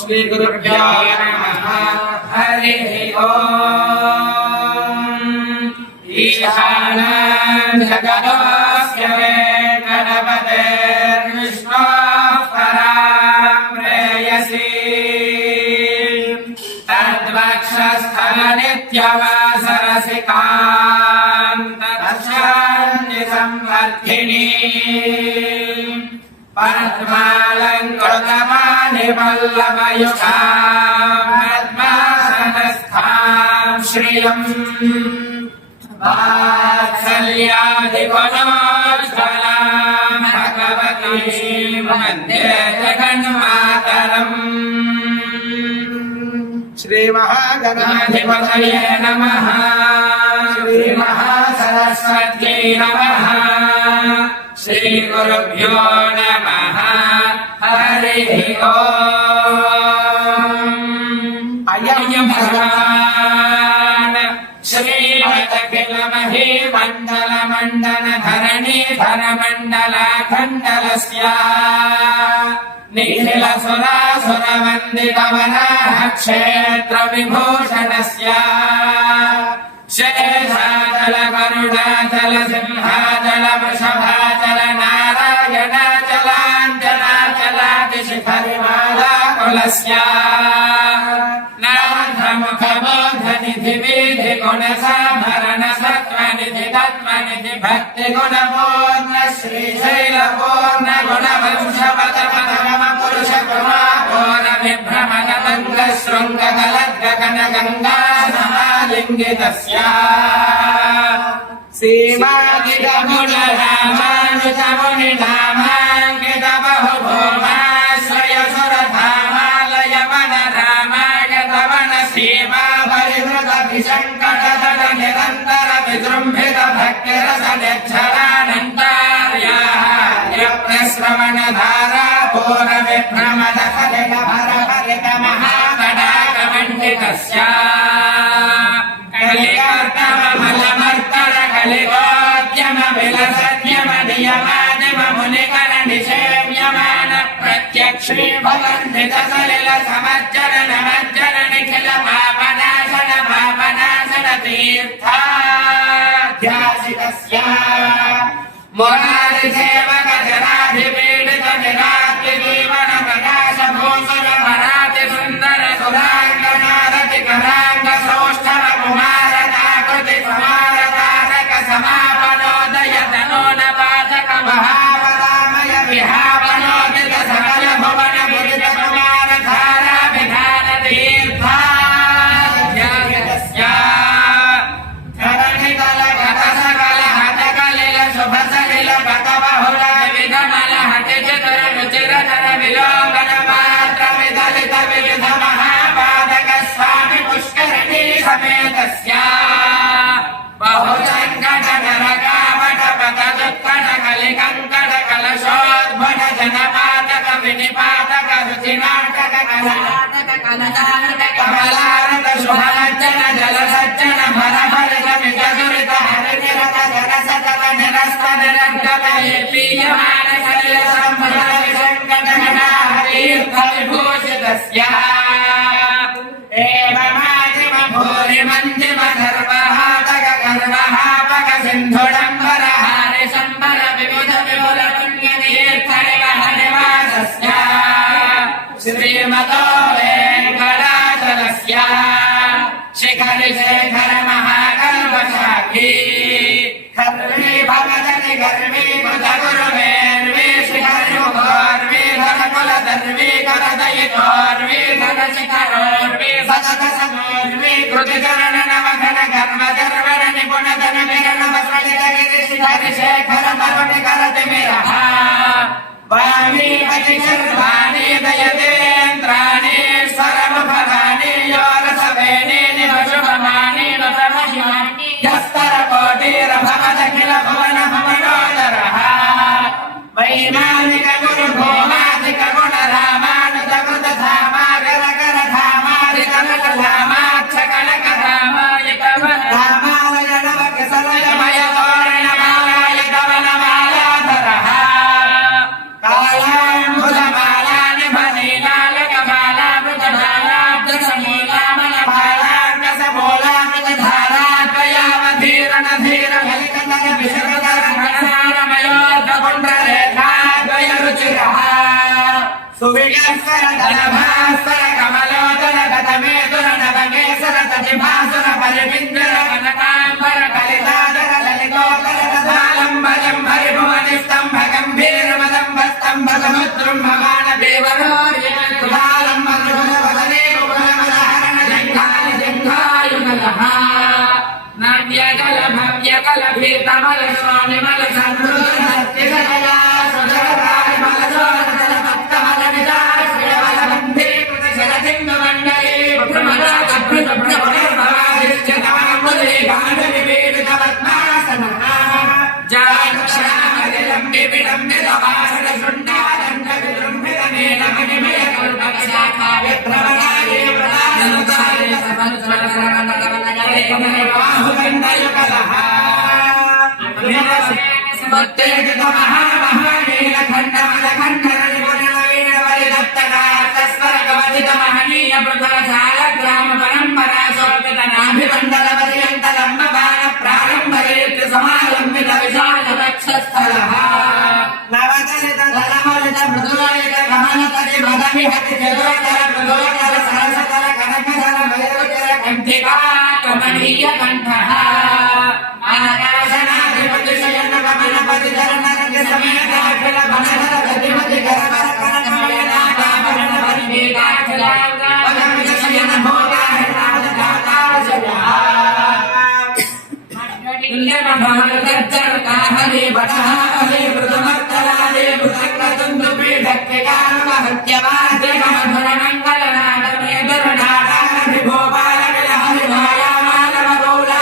श्री गुरुभ्यो नमः। हरिः ओम्। ईशानं जगतोऽस्य गणपतिर्विष्णोः परां प्रेयसी तद्वक्षस्थलनित्यवासरसिकान्तदर्शन्निसंवर्धिनी पद्मालङ्कृतमानि पल्लवयुगां पद्मासनस्थां श्रियम् वात्सल्यादिगुणोज्ज्वलां भगवतीं वन्दे जगन्मातरम्। श्री महागणाधिपतये नमः। श्री महासरस्वत्यै नमः। श्री गुरुभ्यो नमः। हरिः ओम्। अयं भगवान् श्रीमदखिलमहीमण्डलमण्डन धरणीधरमण्डलाखण्डलस्य निखिलसुरासुरवन्दितवराह क्षेत्रविभूषणस्य शेषाचल करुणाचल सिंहाचल वृषभाचल नारायणाचलाञ्जनाचलादिशिखरिमालाकुलस्य नाथमुखबोधनिधिविधिगुणसाभरण सत्त्वनिधि तत्त्वनिधि भक्तिगुणपूर्ण श्रीशैलपूर्ण गुणवंशपदपदमपुरुषपुरापूर्णविभ्रमणमङ्गशृङ्गकलद्गगनगङ्गा समालिङ्गितस्य सीमादिगमुणरामानुजमुनिनामाङ्कितबहुभूमाश्रयसुरधामालयवनरामागतवन सीमापरिहृतभिषङ्कटतट निरन्तर विजृम्भित भक्तिरसनिच्छलानन्तार्याः प्रश्रवणधारा पूर्णविभ्रमदखलितभरहरितमहाकडाकमण्डितस्य कलिकर्तममलमर्तर कलिगोद्यमविलसद्यमनियमादिममुनिकरणिसेव्यमान प्रत्यक्षीफलन्धितसलिलसमज्जन नमज्जन निखिल पापनाशन पापनाशन तीर्थाध्यासितस्य मुरारिसेवक जनाधिपीडित विराट्यजीवन प्रकाश भूषण मराति सुन्दर सुराङ्गनारति कराङ्ग सौष्ठव कुमारताकृति समारतारक समापनोदय तनोनपादक महापदामय विहापनोदित सकल भुवन मुदित कुमार धारा विधान तीर्थाध्यासितस्य धरणितल गत सकल हतकलिल शुभ सलिल गत बहुल विधमल हति चतुर रुचिर धर विलोकन पात्र विदलित विविध महापादक स्वामी पुष्करिणी समेतस्य बहुसङ्कट नरकावट पतदुत्कट कलिकङ्कट कलशोद्भट जनपातक विनिपातक रुचिनाटक कलाटक कलदाटक कमलारत शुभलज्जन जलसज्जन भरभरित निजदुरित हरिनिरत जरसतत निरस्त निरङ्गत पीयमान सलिल सम्भ्रम विसङ्कट गणा हरीर्थ विभूषितस्य एवमादिम भूरिमञ्जिम सर्वहातक गर्वहापक सिन्धुडम्बर हारिशम्बर विबुध विपुल पुण्यतीर्थनिवहनिवासस्य श्रीमतो वेङ्कटाचलस्य शिखरि शेखर महाकल्पशाखी खर्वी भवदनि गर्वी कृत गुरुमेर्वी शिखरि मुखोर्वी धरकुल धर्वी करदयितोर्वी धर शिखरोर्वी सतत समोर्वी कृति चरण नवघन कर्म दर्वन निपुण धन विरण वस्वलित गिरि शिखरि शेखर मरुनि करति मिरः वामी पति सर्वाणि दयतेन्द्राणि स्वरमुखवाणि योरसवेणि निभशुभमानि नुतमहिमानि यस्तर कोटिरभवदखिल भुवन भुवनोदरः वैमानिक गुरु भूमाधिक गुण रामानुज कृत धामा कर कर धामाधिक नल धामाच्छ कनक धामायिक धामालय नवक सलयमय तोरण मालायिक वनमालाधरः कालाम्बुजमाला निभनीला ప్రియస్వర ధనభాస్వర కమలోదర గతమేతుర నవకేసర తటిభాసుర పరివింద్ర కనకాంబర కలితాదర లలితోదర రథాలంబరం హరిభువనిస్తంభ గంభీరమదంబ స్తంభ సముద్రం భవాన దేవరోర్య తులాలంబ వదనే ఉపనమదహరణ జంఘాల జంఘాయుగలః నాట్యకల భవ్యకల భీతమల స్వామిమల సంతృత సత్యకలయా సుధరరాయ మలజోరతల భక్తమల విదాశ్రయవల బంధే కృత శరదింగ మండలే భ్రమరా కభృత భ్రమరాదిశ్చతమముదే గాన వివేడిత పద్మాసనః జానక్షామదిలం వివిడం నిలవాసన శృండారంగ విజృంభిత నీలమణిమయ కల్పకశాఖా విభ్రమరాయే ప్రదాననుతారే బాహుగంధయుగలః సమత్తేజిత మహామహానీలఖండమలఖండరవిగుణవీణవరిదత్తగాతస్వర కవచిత మహనీయ పృథులశాల గ్రామ పరంపరా శోభిత నాభిమండల పర్యంతలంబ బాణ ప్రారంభరేత్రి సమాలంబిత విశాల వక్షస్థలః నవదలిత ధనమలిత మృదులలిత గమనతరి మదమిహతి చతురతర మృదులతర సరసతర కనకధర వైరుచర కంఠికా కమనీయ కంఠః ఆకాశనాధిపతి శయన గమనపతి ధరణరతి సమేత అఖిల భనధర గతిమతి గరవర కనకమయనాదాభరణ పరివేదాఖిలాంగ పదమిత శయన భోగాహినాద దాతాశయః హరే వటః హరే మృదుమత్తలాదే మృదంగతుందు పీఠక్రికామహత్యవాద్య మధుర మంగళనాద మేధురనాదాన విభోపాల విలహరి మాయామానవ గౌలా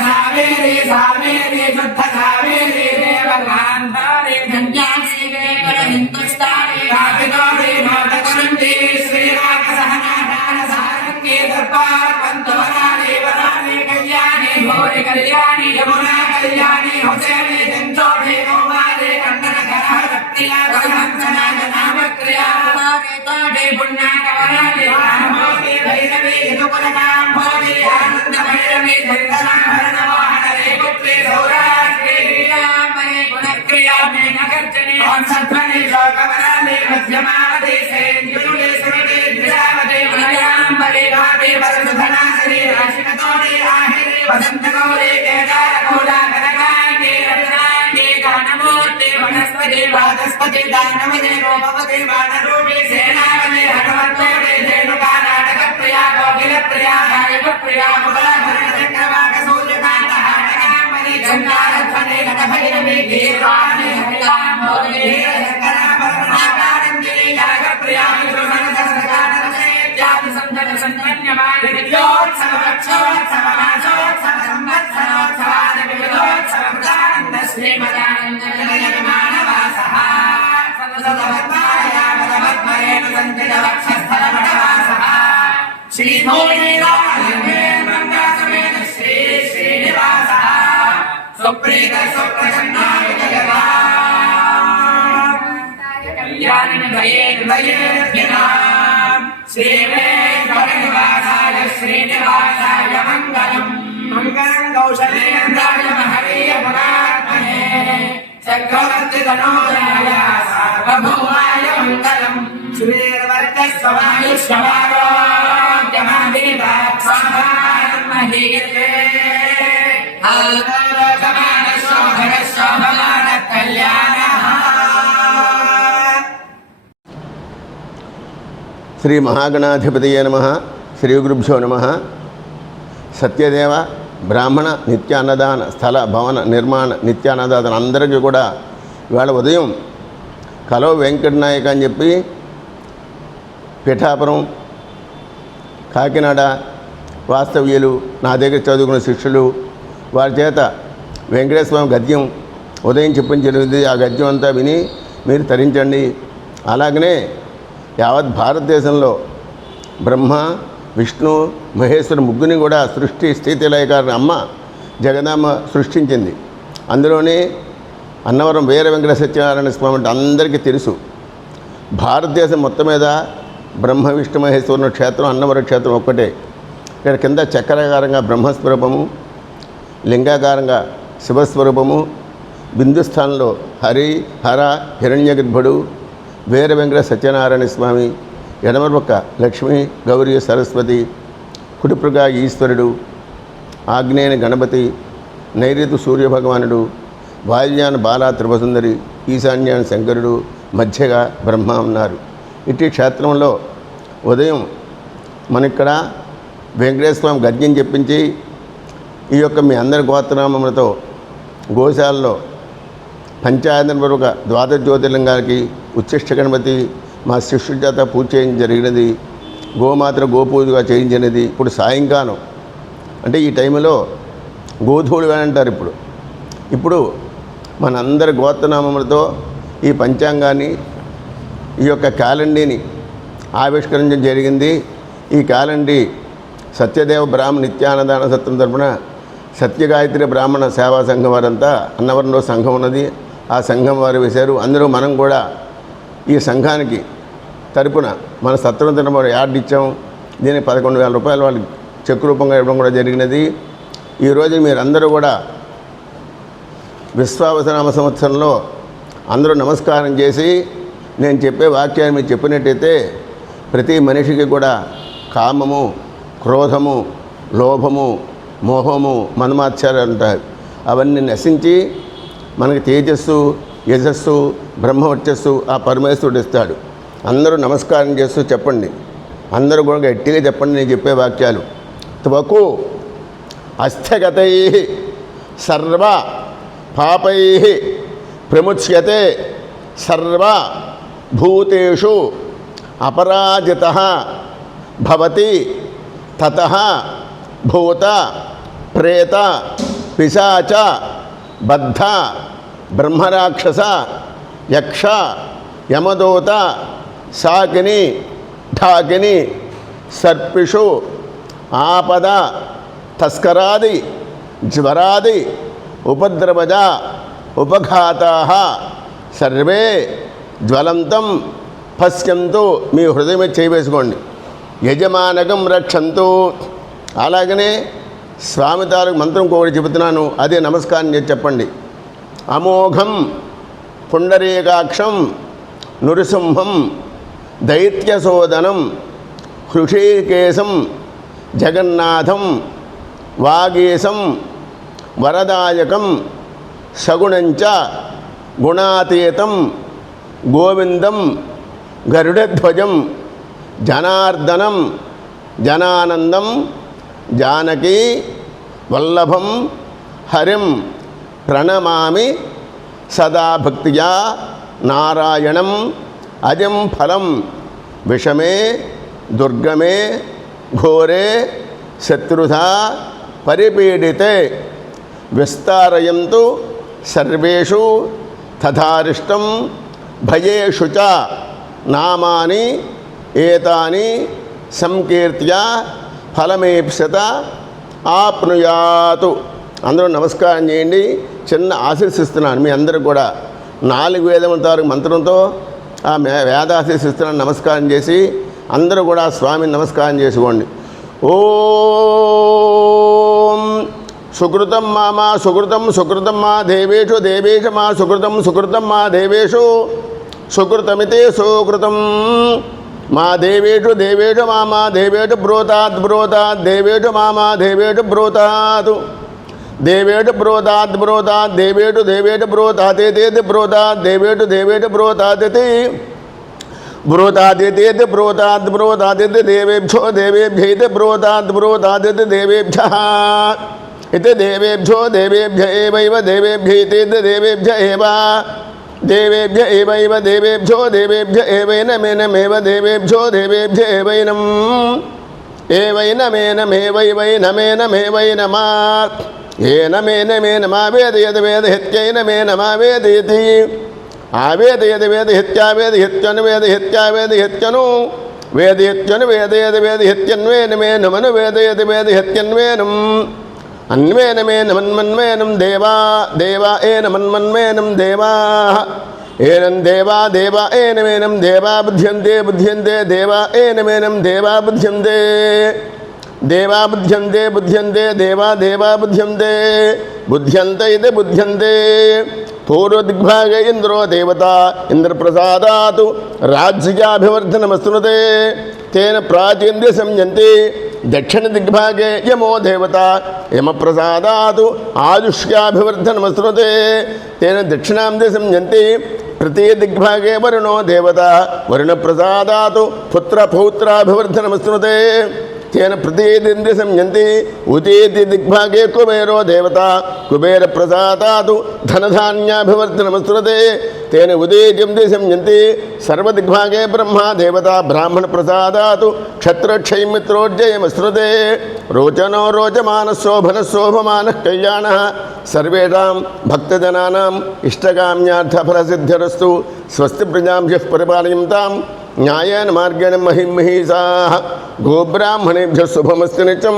సావేరి సావేరి శుద్ధ సావేరి దేవగాంధారి ధన్యాసి వేగర హిందుస్థాని కాపితోడి నోటకరంతి శ్రీరామ సహనాదాన సారంగే దర్బార్ పంతవరాని వరాని కళ్యాణి భోరి కళ్యాణి యమునా కళ్యాణి హుసేని జంచోడి కుమారి కందన కరహర ప్రియా కల్హంసనాద నామక్రియా తోడి పుణ్యాక వరాని రామోది భైరవి యదుకులనాం భోది ఆనంద భైరవి ధరితనాభరణ వాహన రేపుత్రి సౌరాష్ట్రి క్రియామణి గుణక్రియా మేనగర్జని హంసధ్వని శోకవరాని మధ్యమావతి సేంద్రుడి సురటి ద్విజావతి మలయాంబరి భావి వరసుధనాసరి రాశిమతోడి ఆహిరి వసంత గౌరీ కేదార గౌడా కనకాంగి రత్నాంగి గానమూర్తి వనస్పతి వాదస్పతి దానవతి రూపవతి వానరూపి సేనావతి హనుమత్తోడి ధేనుకా నాటక ప్రియా కోకిల ప్రియా గాయక ప్రియా ముగళధరణ చక్రవాక సూర్యకాంత హాటకాంబరి చండారధ్వని నటభైరవి గీర్వాణి హరిలాంబోధి శంకరాభరణాకారంగిరి యాగ ప్రియా విష్ణుమనసరసగానరసేత్యాది సంతత సంకన్యమాని విద్యోత్సవ వక్షోత్సవ మాసోత్సవ సంవత్సరోత్సవాది వివిధోత్సవ ప్రదానంద శ్రీమదానంద మానవాసః సదసదవత్మాలయామదవత్మరేణ సంచిత వక్షస్థలమణవాసః శ్రీమోళీరాజమేన శ్రీ శ్రీనివాసః సుప్రీత సుప్రసన్నాయుజయదా కళ్యాణి భయే శ్రీవేంకటనివాసాయ శ్రీనివాసాయ మంగళం మంగళం కౌశలేంద్రాయ మహనీయ పరాత్మనే చక్రవర్తి తనోజాయ సార్వభౌమాయ మంగళం శ్రీర్వర్చస్వమాయుష్యమారోగ్యమాభిరాత్మహీయతే ఆలోకమాన శోభన శోభమాన కళ్యాణః. శ్రీ మహాగణాధిపతయే నమః. శ్రీ గురుభ్యో నమః. సత్యదేవ బ్రాహ్మణ నిత్యాన్నదాన స్థల భవన నిర్మాణ నిత్యాన్నదాన అందరికీ కూడా ఇవాళ ఉదయం కలో వెంకటనాయక అని చెప్పి పిఠాపురం కాకినాడ వాస్తవ్యులు నా దగ్గర చదువుకున్న శిష్యులు వారి చేత వెంకటేశ్వర స్వామి గద్యం ఉదయం చెప్పించడం జరిగింది. ఆ గద్యం అంతా విని మీరు తరించండి. అలాగనే యావత్ భారతదేశంలో బ్రహ్మ విష్ణు మహేశ్వరు ముగ్గురిని కూడా సృష్టి స్థితి లయకారణ అమ్మ జగదాంబ సృష్టించింది. అందులోనే అన్నవరం వీర వెంకట సత్యనారాయణ స్వామి అంటే అందరికీ తెలుసు. భారతదేశం మొత్తం మీద బ్రహ్మ విష్ణు మహేశ్వరుని క్షేత్రం అన్నవరం క్షేత్రం ఒక్కటే. ఇక్కడ కింద చక్రాకారంగా బ్రహ్మస్వరూపము, లింగాకారంగా శివస్వరూపము, బిందుస్థానంలో హరి హర హిరణ్యగర్భుడు, వీర వెంకట సత్యనారాయణ స్వామి, ఎడమపక్క లక్ష్మీ గౌరీ సరస్వతి, కుడిప్రగా ఈశ్వరుడు, ఆగ్నేయ గణపతి, నైరుతి సూర్యభగవానుడు, వాయువ్యాన బాలా త్రిపురసుందరి, ఈశాన్యాన శంకరుడు, మధ్యగా బ్రహ్మ ఉన్నారు. ఇట్టి క్షేత్రంలో ఉదయం మనక్కడ వెంకటేశ్వర స్వామి గద్యం చెప్పించి ఈ యొక్క మీ అందరి గోత్రనామములతో గోశాలలో పంచాయతపూర్వక ద్వాదశ జ్యోతిర్లింగానికి ఉచ్చిష్ట గణపతి మా శిష్యుడి చేత పూజ చేయడం జరిగినది. గోమాత గోపూజగా చేయించినది. ఇప్పుడు సాయంకాలం అంటే ఈ టైంలో గోధూళి వేళ అంటారు. ఇప్పుడు మనందరి గోత్రనామములతో ఈ పంచాంగాన్ని, ఈ యొక్క క్యాలెండర్ని ఆవిష్కరించడం జరిగింది. ఈ క్యాలెండర్ సత్యదేవ బ్రాహ్మణ నిత్యాన్నదాన సత్రం తరపున సత్యగాయత్రి బ్రాహ్మణ సేవా సంఘం వారంతా అన్నవరంలో సంఘం ఉన్నది. ఆ సంఘం వారు వేశారు. అందరూ మనం కూడా ఈ సంఘానికి తరపున మన సత్రం తరపున యాడ్ ఇచ్చాం. దీనికి 11,000 రూపాయలు వాళ్ళకి చెక్ రూపంగా ఇవ్వడం కూడా జరిగినది. ఈరోజు మీరందరూ కూడా విశ్వావసనామ సంవత్సరంలో అందరూ నమస్కారం చేసి నేను చెప్పే వాక్యాన్ని మీరు చెప్పినట్టయితే ప్రతి మనిషికి కూడా కామము, క్రోధము, లోభము, మోహము, మన్మాత్సర్యాలు ఉంటాయి. అవన్నీ నశించి మనకి తేజస్సు, యశస్సు, బ్రహ్మవర్చస్సు ఆ పరమేశ్వరుడు ఇస్తాడు. అందరూ నమస్కారం చేస్తూ చెప్పండి. అందరూ కూడా గట్టిగా చెప్పండి నేను చెప్పే వాక్యాలు. త్వకు అస్థగతై సర్వ పాపై ప్రముచ్యతే సర్వ భూతేషు అపరాజితః భవతి తతః భూత ప్రేత పిశాచ బద్ధ బ్రహ్మరాక్షస యక్ష యమదూత శాకిని ఢాకిని సర్పిషు ఆపద తస్కరాది జ్వరాది ఉపద్రవజ ఉపఘాతాః సర్వే జ్వలంతం పశ్యంతు. మీ హృదయం చేయవేసుకోండి. యజమానకం రక్షంతు. అలాగనే స్వామి తాలూకు మంత్రం కూడా చెబుతున్నాను, అదే నమస్కారం చేసి చెప్పండి. అమోఘం పుండరీకాక్షం నృసింహం దైత్యశోదనం హృషీకేశం జగన్నాథం వాగీశం వరదాయకం సగుణంచ గుణాతీతం గోవిందం గరుడధ్వజం జనార్దనం జనానందం జానకీ వల్లభం హరిం ప్రణమామి సదా భక్తియా నారాయణం అజం ఫలం విషమే దుర్గమే ఘోరే శత్రుధా పరిపీడితే విస్తారయంతు సర్వేషు తథారిష్టం భయేషు చ నామాని ఏతాని సంకీర్త్య ఫలమేప్సత ఆప్నుయాతు. అందరూ నమస్కారం చేయండి. చిన్న ఆశీర్సిస్తున్నాను మీ అందరూ కూడా 4 వేదముల తాలూకు మంత్రంతో ఆ వేదాశీర్సిస్తున్నాను. నమస్కారం చేసి అందరూ కూడా స్వామిని నమస్కారం చేసుకోండి. ఓం సుకృతం మా సుకృతం సుకృతం మా దేవేషు దేవేష మా సుకృతం సుకృతం మా దేవేషు సుకృతమితే సుకృతం మా దేవేషు దేవేషు మా దేవేషు బ్రోతాద్ బ్రోతాద్ దేవేషు మా దేవేషు బ్రోతాద్ దేవేషు బ్రోతాద్ బ్రోతాద్ దేవేషు దేవేషు బ్రోతాదేతి బ్రోతాద్ దేవేషు దేవేషు బ్రోతాదితి బ్రోతాదితి బ్రోతాద్ బ్రోతాదితి దేవేభ్యో దేవేభ్యైతి బ్రోతాద్ బ్రోతాదితి దేవేభ్యః इति देवेभ्यो देवेभ्य एवैव देवेभ्यैति देवेभ्य एव देवेभ्य एवैव देवेभ्यो देवेभ्य एवैनमेनमेव देवेभ्यो देवेभ्य एवैनम् एवैनमेनमेवैवैनमेनमेवैनमा एनमेनमेनमा वेदयद वेदहित्यैनमेनमा वेदयति आवेदयद वेदहित्यावेदहित्यनु वेदहित्यावेदहित्यनु वेदहित्यनु वेदयद वेदहित्यन्वेनमेनमनु वेदयद वेदहित्यन्वेनम् अन्वेनमेनमन्मन्वेनं देवा देवा एनमन्मन्वेनं देवाः एनं देवा देवा एनमेनं देवा बुध्यन्ते बुध्यन्ते देवा एनमेनं देवा बुध्यन्ते देवा बुध्यन्ते बुध्यन्ते देवा देवा बुध्यन्ते बुध्यन्ते इति बुध्यन्ते పూర్వదిగ్భాగే ఇంద్రో దేవత ఇంద్రప్రసాదాత్ రాజ్యాభివర్ధనమస్తునుతే తేన ప్రాచీన్య సంయంతి దక్షిణ దిగ్భాగే యమో దేవత యమప్రసాదాత్ ఆయుష్యాభివర్ధనమస్తునుతే తేన దక్షిణాం దిశం యంతి ప్రతి దిగ్భాగే వరుణో దేవత వరుణప్రసాదాత్ పుత్రపౌత్రాభివర్ధనమస్తునుతే తేన ప్రతిదిశం యంతి ఉదేతి దిగ్భాగే కుబేరో దేవత కుబేరప్రసాదాత్ ధనధాన్యాభివర్ధనమస్తుతే తేన ఉదేతిం దిశం యంతి సర్వదిగ్భాగే బ్రహ్మా దేవత బ్రాహ్మణప్రసాదాత్ క్షత్రక్షైమిత్రోజ్జయమస్తుతే రోచనో రోచమానశోభనశోభమానః కళ్యాణः సర్వేషాం భక్తజనానాం ఇష్టకామ్యార్థఫలసిద్ధిరస్తు స్వస్తి ప్రజాభ్యః పరిపాలయంతాం న్యాయేన మార్గేణ మహిం మహీషాః గోబ్రాహ్మణేభ్యः శుభమస్తు నిత్యం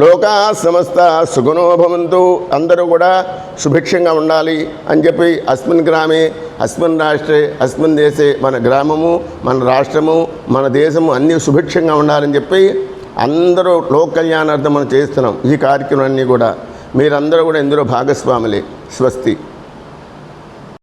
లోకాः సమస్తాः సుఖినో భవంతు. అందరూ కూడా సుభిక్షంగా ఉండాలి అని చెప్పి అస్మిన్ గ్రామే అస్మిన్ రాష్ట్రే అస్మిన్ దేశే మన గ్రామము మన రాష్ట్రము మన దేశము అన్నీ సుభిక్షంగా ఉండాలని చెప్పి అందరూ లోక కళ్యాణార్థం మనం చేస్తున్నాం. ఈ కార్యక్రమం అన్నీ కూడా మీరందరూ కూడా ఇందులో భాగస్వాములే. స్వస్తి.